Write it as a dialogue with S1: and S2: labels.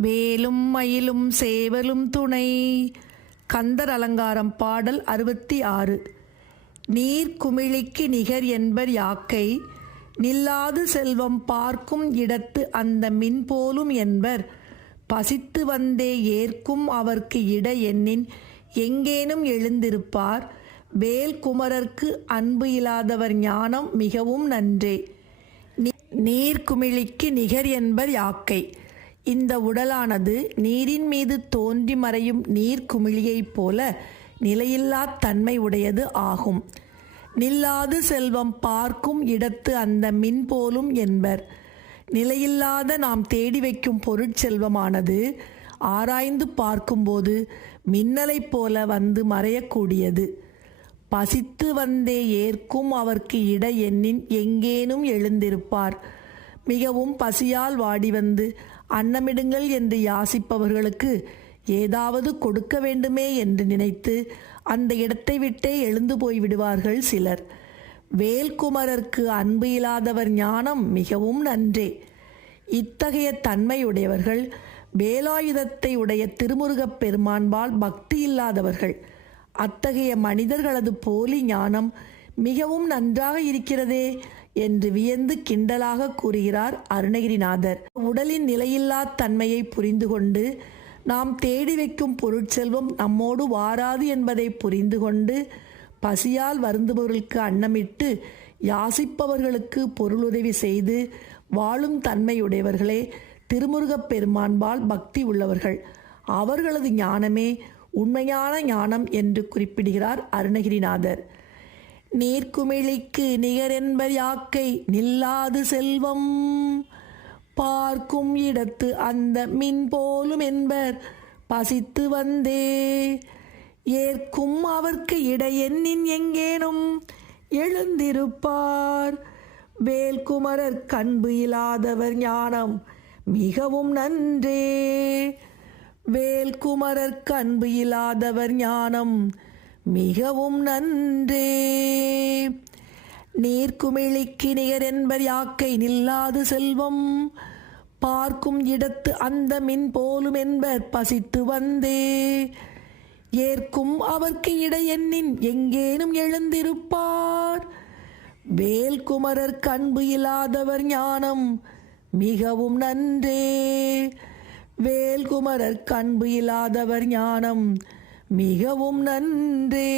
S1: வேலும் மயிலும் சேவலும் துணை. கந்தர் அலங்காரம் பாடல் அறுபத்தி ஆறு நீர் குமிழிக்கு நிகர் என்பர் யாக்கை. நில்லாது செல்வம் பார்க்கும் இடத்து அந்த மின் போலும் என்பர். பசித்து வந்தே ஏற்கும் அவர்க்கு இட எண்ணின் எங்கேனும் எழுந்திருப்பார். வேல் குமரர்க்கு அன்பு இல்லாதவர் ஞானம் மிகவும் நன்றே. நீ- நீர்க்குமிழிக்கு நிகர் என்பர் யாக்கை. இந்த உடலானது நீரின் மீது தோன்றி மறையும் நீர்க்குமிழியைப் போல நிலையில்லா தன்மை உடையது ஆகும். நில்லாது செல்வம் பார்க்கும் இடத்து அந்த மின் போலும் என்பர். நிலையில்லாத நாம் தேடி வைக்கும் பொருட்செல்வமானது ஆராய்ந்து பார்க்கும்போது மின்னலைப் போல வந்து மறையக்கூடியது. பசித்து வந்தே ஏற்கும் அவர்க்கு இட எண்ணின் எங்கேனும் எழுந்திருப்பார். மிகவும் பசியால் வாடி வந்து அன்னமிடுங்கள் என்று யாசிப்பவர்களுக்கு ஏதாவது கொடுக்க வேண்டுமே என்று நினைத்து அந்த இடத்தை விட்டே எழுந்து போய் விடுவார்கள் சிலர். வேல்குமரர்க்கு அன்பு இல்லாதவர் ஞானம் மிகவும் நன்றே. இத்தகைய தன்மையுடையவர்கள் வேலாயுதத்தை உடைய திருமுருகப் பெருமான்பால் பக்தி இல்லாதவர்கள். அத்தகைய மனிதர்களது போலி ஞானம் மிகவும் நன்றாக இருக்கிறதே என்று வியந்து கிண்டலாக கூறுகிறார் அருணகிரிநாதர். உடலின் நிலையில்லா தன்மையை புரிந்து கொண்டு நாம் தேடி வைக்கும் பொருட்செல்வம் நம்மோடு வாராது என்பதை புரிந்து கொண்டு பசியால் வருந்துபவர்களுக்கு அன்னமிட்டு யாசிப்பவர்களுக்கு பொருளுதவி செய்து வாழும் தன்மையுடையவர்களே திருமுருகப் பெருமான்பால் பக்தி உள்ளவர்கள். அவர்களது ஞானமே உண்மையான ஞானம் என்று குறிப்பிடுகிறார் அருணகிரிநாதர். நீர்க்குமிழிக்கு நிகரென்பர் யாக்கை? நில்லாது செல்வம். பார்க்கும் இடத்து அந்த மின் போலும் என்பர். பசித்து வந்தே. ஏற்கும் அவர்க்கு இடையெண்ணின் எங்கேனும் எழுந்திருப்பார். வேல்குமரர் கண்பு இல்லாதவர் ஞானம் மிகவும் நன்றே. வேல்குமரர் கண்பு இல்லாதவர் ஞானம் மிகவும் நன்றே. நீர்க்குமிழிக்கு நிகர் என்பர் யாக்கை நில்லாது செல்வம் பார்க்கும் இடத்து அந்த மின் போலும் என்பர் பசித்து வந்தே. ஏற்கும் அவர்க்கு இடையெண்ணின் எங்கேனும் எழுந்திருப்பார். வேல்குமரர் கண்பு இல்லாதவர் ஞானம் மிகவும் நன்றே. வேல்குமரர் கண்பு இல்லாதவர் ஞானம் மிகவும் நன்றி.